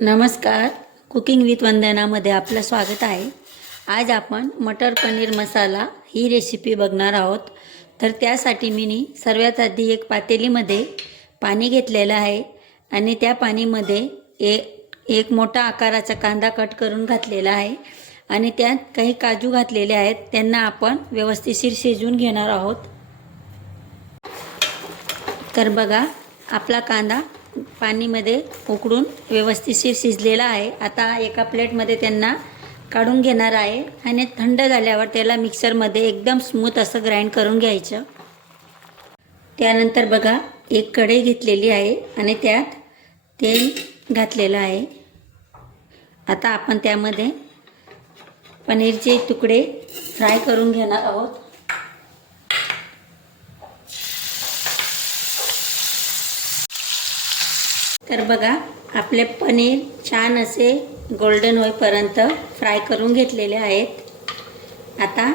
नमस्कार. Cooking with वंदनामध्ये आपलं स्वागत आहे. आज आपण मटर पनीर मसाला ही रेसिपी बघणार आहोत. तर त्यासाठी मी सर्वात आधी एक पातेलीमध्ये पाणी घेतलेलं आहे आणि त्या पाणीमध्ये एक मोठा आकाराचा कांदा कट करून घातलेला आहे आणि त्यात काही काजू घातलेले आहेत. त्यांना आपण व्यवस्थितशीर शिजवून घेणार आहोत. तर बघा, आपला कांदा पाणीमध्ये उकडून व्यवस्थितशीर शिजलेला आहे. आता एका प्लेटमध्ये त्यांना काढून घेणार आहे आणि थंड झाल्यावर त्याला मिक्सरमध्ये एकदम स्मूथ असं ग्राइंड करून घ्यायचं. त्यानंतर बघा, एक कढई घेतलेली आहे आणि त्यात तेल घातलेलं आहे. आता आपण त्यामध्ये पनीरचे तुकडे फ्राय करून घेणार आहोत. तर बघा, आपले पनीर छान असे गोल्डन होईपर्यंत फ्राय करून घेतलेले आहेत. आता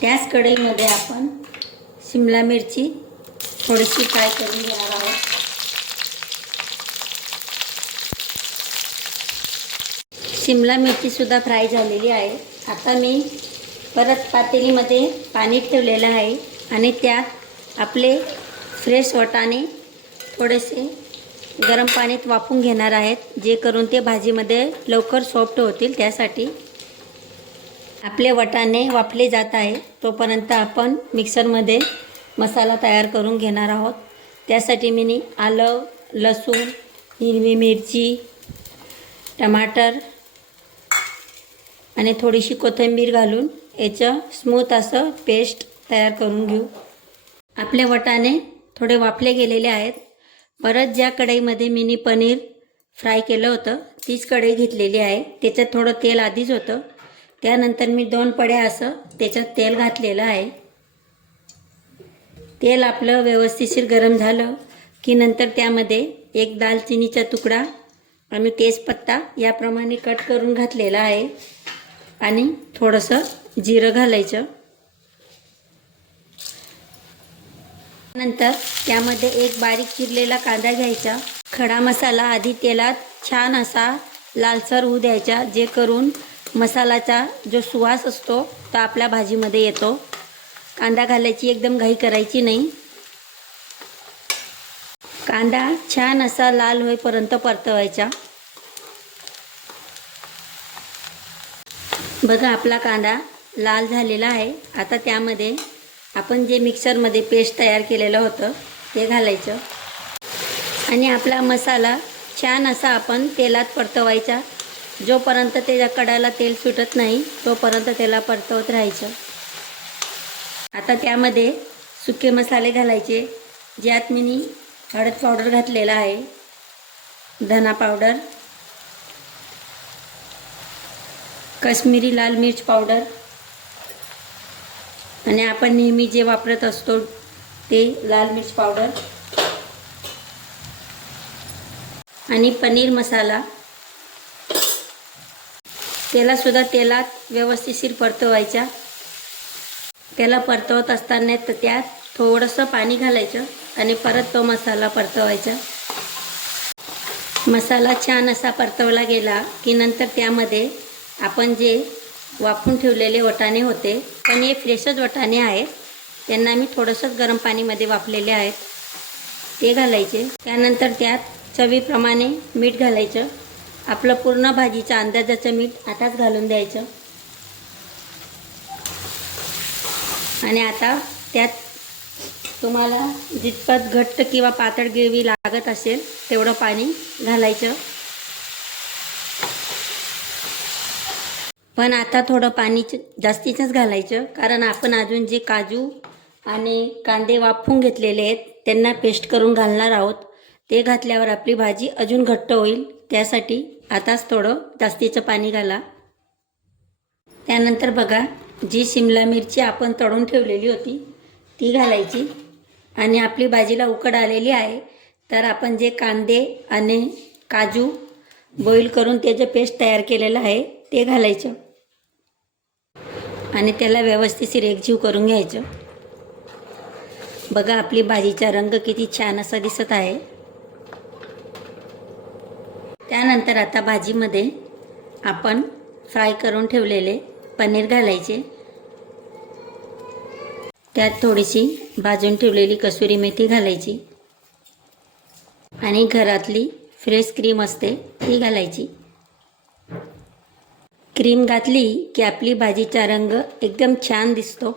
त्याच कढईमध्ये आपण शिमला मिरची थोडीशी फ्राय करून घेणार आहोत. शिमला मिरचीसुद्धा फ्राय झालेली आहे. आता मी परत पातेलीमध्ये पाणी ठेवलेलं आहे आणि त्यात आपले फ्रेश वाटाणे थोडेसे गरम पाण्यात वाफून घेणार आहेत, जे करून ते भाजीमध्ये लवकर सॉफ्ट होतील. त्यासाठी आपले वाटाणे वाफले जात आहे तोपर्यंत आपण मिक्सरमध्ये मसाला तयार करून घेणार आहोत. त्यासाठी मी आलं, लसूण, हिरवी मिरची, टमाटर आणि थोडीशी कोथिंबीर घालून याचं स्मूथ असं पेस्ट तयार करून घेऊ. आपले वाटाणे थोडे वाफले गेलेले आहेत. परत ज्या कढईमध्ये मी पनीर फ्राय केलं होतं तीच कढई घेतलेली आहे. त्याच्यात थोडं तेल आधीच होतं. त्यानंतर मी 2 पड्या असं त्याच्यात तेल घातलेलं आहे. तेल आपलं व्यवस्थितशीर गरम झालं की नंतर त्यामध्ये एक दालचिनीचा तुकडा आणि तेजपत्ता याप्रमाणे कट करून घातलेला आहे आणि थोडंसं जिरं घालायचं. नंतर त्यामध्ये एक बारीक चिरलेला कांदा घ्यायचा. खडा मसाला आधी तेलात छान असा लालसर होऊ द्यायचा, जे करून मसाल्याचा जो सुवास असतो तो आपल्या भाजीमध्ये येतो. कांदा घालायची एकदम घाई करायची नाही. कांदा छान असा लाल होईपर्यंत परतवायचा. बघा, आपला कांदा लाल झालेला आहे. आता त्यामध्ये आपण जे मिक्सरमध्ये पेस्ट तयार केलेलं होतं ते घालायचं आणि आपला मसाला छान असा आपण तेलात परतवायचा. जोपर्यंत त्याच्या कडाला तेल सुटत नाही तोपर्यंत त्याला परतवत राहायचं. आता त्यामध्ये सुके मसाले घालायचे, ज्यात मी हळद पावडर घातलेला आहे, धना पावडर, काश्मीरी लाल मिर्च पावडर आणि आपण नेहमी जे वापरत असतो ते लाल मिर्च पावडर आणि पनीर मसाला. त्यालासुद्धा तेलात व्यवस्थितशीर परतवायचा. त्याला परतवत असताना तर त्यात थोडंसं पाणी घालायचं आणि परत तो मसाला परतवायचा. मसाला छान असा परतवला गेला की नंतर त्यामध्ये आपण जे वाफून ठेवलेले वाटाणे होते, पण हे फ्रेशच वाटाणे आहेत, त्यांना मी थोडंसंच गरम पाणीमध्ये वाफलेले आहेत, ते घालायचे. त्यानंतर त्यात चवीप्रमाणे मीठ घालायचं. आपलं पूर्ण भाजीचं अंदाजाचं मीठ आताच घालून द्यायचं आणि आता त्यात तुम्हाला जितपत घट्ट किंवा पातळ ग्रेव्ही लागत असेल तेवढं पाणी घालायचं. पण आता थोडं पाणी जास्तीचंच घालायचं, कारण आपण अजून जे काजू आणि कांदे वाफवून घेतलेले आहेत त्यांना पेस्ट करून घालणार आहोत. ते घातल्यावर आपली भाजी अजून घट्ट होईल. त्यासाठी आताच थोडं जास्तीचं पाणी घाला. त्यानंतर बघा, जी शिमला मिरची आपण तळून ठेवलेली होती ती घालायची आणि आपली भाजीला उकड आलेली आहे तर आपण जे कांदे आणि काजू बॉईल करून त्याचं पेस्ट तयार केलेलं आहे ते घालायचं आणि त्याला व्यवस्थित एकजीव करून घ्यायचं. बघा, आपली भाजीचा रंग किती छान असा दिसत आहे. त्यानंतर आता भाजीमध्ये आपण फ्राय करून ठेवलेले पनीर घालायचे. त्यात थोडीशी भाजून ठेवलेली कसुरी मेथी घालायची आणि घरातली फ्रेश क्रीम असते ती घालायची. क्रीम घातली की आपली भाजीचा रंग एकदम छान दिसतो.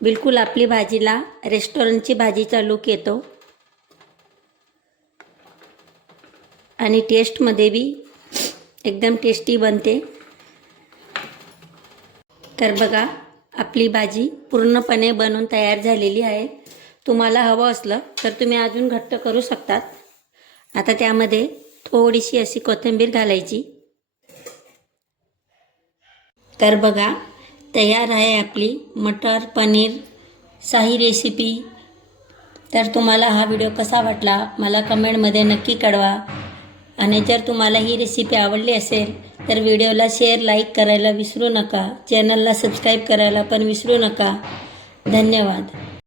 बिलकुल आपली भाजीला रेस्टॉरंटची भाजीचा लूक येतो आणि टेस्टमध्ये बी एकदम टेस्टी बनते. तर बघा आपली भाजी पूर्णपणे बनून तयार झालेली आहे. तुम्हाला हवं असलं तर तुम्ही अजून घट्ट करू शकतात. आता त्यामध्ये थोडीशी अशी कोथिंबीर घालायची. तर बघा तयार आहे आपली मटर पनीर शाही रेसिपी. तर तुम्हाला हा व्हिडिओ कसा वाटला मला कमेंटमध्ये नक्की कळवा. आणि जर तुम्हाला ही रेसिपी आवडली असेल तर व्हिडिओला शेअर लाईक करायला विसरू नका. चॅनलला सबस्क्राईब करायला पण विसरू नका. धन्यवाद.